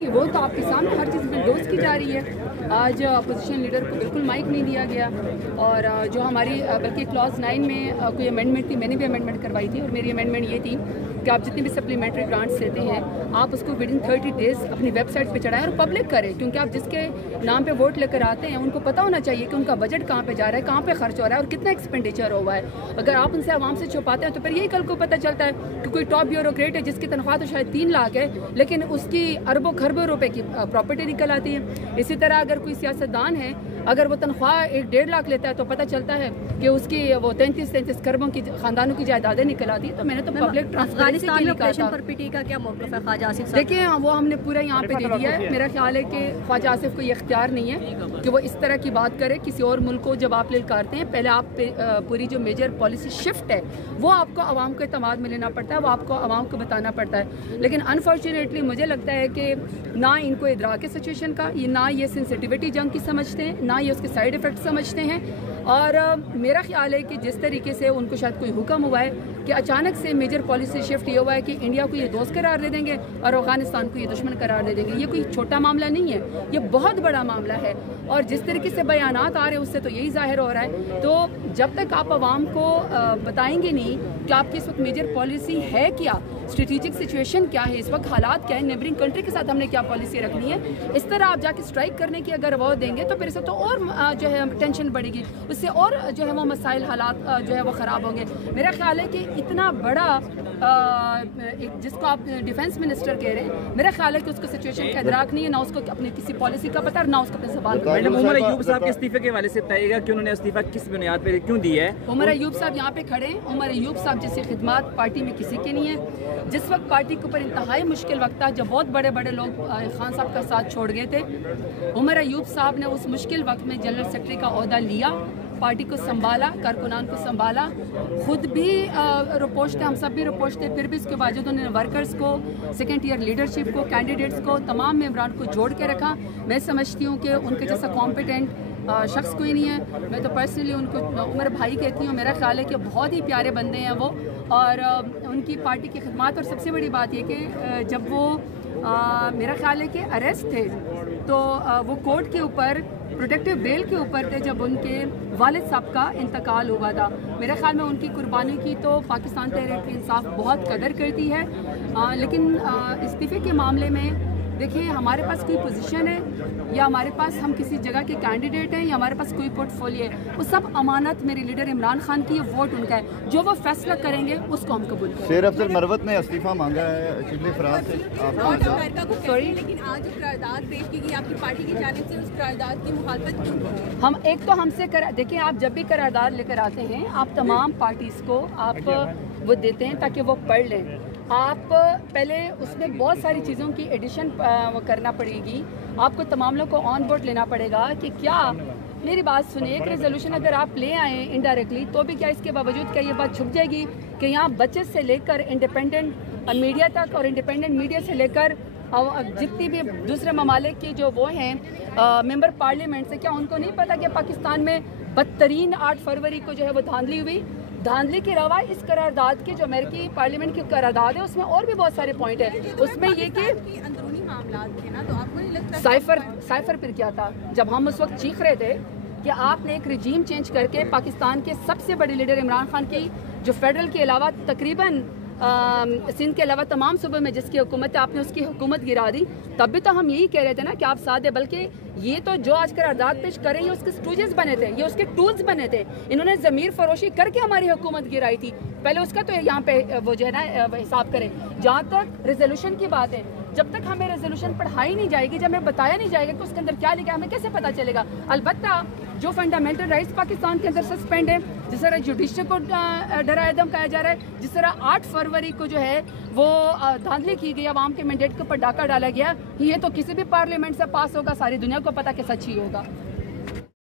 وہ تو آپ کے سامنے ہر چیز بلڈوز کی جا رہی ہے. آج اپوزیشن لیڈر کو بالکل مائک نہیں دیا گیا اور جو ہماری بلکہ کلاس 9 میں کوئی امینڈمنٹ تھی, میں نے بھی امینڈمنٹ کروائی تھی اور میری امینڈمنٹ یہ تھی کہ آپ جتنی بھی سپلیمنٹری گرانٹس دیتے ہیں آپ اس کو ودن 30 days اپنی ویب سائٹ پہ چڑھائیں اور پبلک کریں, کیونکہ آپ جس کے نام پہ ووٹ لے کر آتے ہیں ان کو پتہ ہونا چاہیے کہ ان کا بجٹ کہاں پہ جا رہا ہے, کہاں پہ خرچ ہو رہا ہے اور کتنا ایکسپینڈیچر ہوا ہے. اگر آپ ان سے عوام سے چھپاتے ہیں تو پھر یہی کل کو پتہ چلتا ہے کہ کوئی ٹاپ بیوروکریٹ ہے جس کی تنخواہ تو شاید 3 لاکھ ہے لیکن اس کی اربوں خربوں روپے کی پراپرٹی نکل آتی ہے. اسی طرح اگر کوئی سیاستدان ہے اگر وہ تنخواہ 1-1.5 لاکھ لیتا ہے تو پتہ چلتا ہے کہ اس کی وہ 33 خربوں کی خاندانوں کی جائیدادیں نکل آتی ہیں. تو میں نے تو پبلک ٹرانسپیرنسی کے لیے کہا تھا. پر پی ٹی کا کیا موقف ہے خواجہ آصف صاحب؟ دیکھیں وہ ہم نے پورا یہاں پہ دے دیا ہے. میرا خیال ہے کہ خواجہ آصف کو یہ اختیار نہیں ہے کہ وہ اس طرح کی بات کرے کسی اور ملک کو. جب آپ للکارتے ہیں پہلے آپ پوری جو میجر پالیسی شفٹ ہے وہ آپ کو عوام کو اعتماد میں لینا پڑتا ہے, وہ آپ کو عوام کو بتانا پڑتا ہے. لیکن انفارچونیٹلی مجھے لگتا ہے کہ نہ ان کو ادراک ہے سچویشن کا, نہ یہ سینسٹیوٹی جنگ کی سمجھتے ہیں, نہ یہ اس کے سائیڈ افیکٹ سمجھتے ہیں. اور میرا خیال ہے کہ جس طریقے سے ان کو شاید کوئی حکم ہوا ہے کہ اچانک سے میجر پالیسی شفٹ یہ ہوا ہے کہ انڈیا کو یہ دوست قرار دے دیں گے اور افغانستان کو یہ دشمن قرار دے دیں گے. یہ کوئی چھوٹا معاملہ نہیں ہے, یہ بہت بڑا معاملہ ہے. اور جس طریقے سے بیانات آ رہے ہیں اس سے تو یہی ظاہر ہو رہا ہے. تو جب تک آپ عوام کو بتائیں گے نہیں کہ آپ کی اس وقت میجر پالیسی ہے کیا, اسٹریٹجک سچویشن کیا ہے, اس وقت حالات کیا ہے, نیبرنگ کنٹری کے ساتھ ہم نے کیا پالیسی رکھنی ہے, اس طرح آپ جا کے اسٹرائک کرنے کی اگر وہ دیں گے تو پھر سے تو اور جو ہے ٹینشن بڑھے گی, اس سے اور جو ہے وہ مسائل حالات جو ہے وہ خراب ہوں گے. میرا خیال ہے کہ اتنا بڑا جس کو آپ ڈیفینس منسٹر کہہ رہے ہیں, میرا خیال ہے کہ اس کو سچویشن کا ادراک نہیں ہے, نہ اس کو اپنی کسی پالیسی کا پتہ, نہ اس کو اپنے سوال کا. میڈم عمر ایوب صاحب کے استعفے کے حوالے سے بتائیے گا کہ انہوں نے استعفیٰ کس بنیاد پہ کیوں دی ہے؟ عمر ایوب صاحب یہاں پہ کھڑے ہیں. عمر ایوب صاحب جیسی خدمات پارٹی میں کسی کے نہیں ہے. جس وقت پارٹی کے اوپر انتہائی مشکل وقت تھا, جب بہت بڑے بڑے لوگ خان صاحب کا ساتھ چھوڑ گئے تھے, عمر ایوب صاحب نے اس مشکل وقت میں جنرل سیکرٹری کا عہدہ لیا, پارٹی کو سنبھالا, کارکنان کو سنبھالا, خود بھی رپوش تھے, ہم سب بھی رپوش تھے, پھر بھی اس کے باوجود انہوں نے ورکرز کو, سیکنڈ ایئر لیڈرشپ کو, کینڈیڈیٹس کو, تمام ممبران کو جوڑ کے رکھا. میں سمجھتی ہوں کہ ان کے جیسا کمپیٹنٹ شخص کوئی نہیں ہے. میں تو پرسنلی ان کو عمر بھائی کہتی ہوں. میرا خیال ہے کہ بہت ہی پیارے بندے ہیں وہ, اور ان کی پارٹی کی خدمات. اور سب سے بڑی بات یہ کہ جب وہ میرا خیال ہے کہ اریسٹ تھے تو وہ کورٹ کے اوپر پروٹیکٹیو بیل کے اوپر تھے جب ان کے والد صاحب کا انتقال ہوا تھا. میرے خیال میں ان کی قربانی کی تو پاکستان تحریک انصاف بہت قدر کرتی ہے. لیکن استعفے کے معاملے میں دیکھیں, ہمارے پاس کوئی پوزیشن ہے یا ہمارے پاس ہم کسی جگہ کے کینڈیڈیٹ ہیں یا ہمارے پاس کوئی پورٹ فولیو ہے, وہ سب امانت میرے لیڈر عمران خان کی ہے, ووٹ ان کا ہے, جو وہ فیصلہ کریں گے اس کو ہم قبول کریں. شیر افضل مروت نے استعفیٰ مانگا ہے شبلی فراز سے. سوری, لیکن آج جو قرارداد پیش کی گئی آپ کی پارٹی کی جانب سے, اس قرارداد کی مخالفت کیوں؟ ہم ایک تو ہم سے دیکھیں, آپ جب بھی قرارداد لے کر آتے ہیں آپ تمام پارٹیز کو آپ وہ دیتے ہیں تاکہ وہ پڑھ لیں. آپ پہلے اس میں بہت ساری چیزوں کی ایڈیشن کرنا پڑے گی, آپ کو تمام لوگ کو آن بورڈ لینا پڑے گا کہ کیا. میری بات سنیں, ایک ریزولوشن اگر آپ لے آئیں انڈائریکٹلی تو بھی کیا اس کے باوجود کیا یہ بات چھپ جائے گی کہ یہاں بچت سے لے کر انڈیپینڈنٹ میڈیا تک اور انڈیپینڈنٹ میڈیا سے لے کر جتنی بھی دوسرے ممالک کی جو وہ ہیں ممبر پارلیمنٹ سے, کیا ان کو نہیں پتا کہ پاکستان میں بدترین 8 فروری کو جو ہے وہ دھاندلی ہوئی. دھاندلی کے علاوہ اس قرارداد کے جو امریکی پارلیمنٹ کی قرارداد ہے اس میں اور بھی بہت سارے پوائنٹ ہیں. اس میں یہ کہ اندرونی معاملات تھے نا, تو آپ کو نہیں لگتا سائفر پھر کیا تھا جب ہم اس وقت چیخ رہے تھے کہ آپ نے ایک رجیم چینج کر کے پاکستان کے سب سے بڑے لیڈر عمران خان کی جو فیڈرل کے علاوہ تقریباً سندھ کے علاوہ تمام صوبوں میں جس کی حکومت ہے, آپ نے اس کی حکومت گرا دی. تب بھی تو ہم یہی کہہ رہے تھے نا کہ آپ ساتھ ہیں, بلکہ یہ تو جو آج قرارداد پیش کر رہے ہیں یہ اس کے اسٹوجز بنے تھے, یہ اس کے ٹولز بنے تھے. انہوں نے ضمیر فروشی کر کے ہماری حکومت گرائی تھی. پہلے اس کا تو یہاں پہ وہ جو ہے نا حساب کریں. جہاں تک ریزولوشن کی بات ہے, جب تک ہمیں ریزولوشن پڑھائی نہیں جائے گی, جب ہمیں بتایا نہیں جائے گا کہ اس کے اندر کیا لکھا ہے, ہمیں کیسے پتہ چلے گا. البتہ جو فنڈامنٹل رائٹس پاکستان کے اندر سسپینڈ ہیں, جس طرح جوڈیشل کو ڈرائے دم کہا جا رہا ہے, جس طرح 8 فروری کو جو ہے وہ دھاندلی کی گئی, عوام کے مینڈیٹ کے اوپر ڈاکہ ڈالا گیا, یہ تو کسی بھی پارلیمنٹ سے پاس ہوگا, ساری دنیا کو پتہ کہ سچ ہی ہوگا.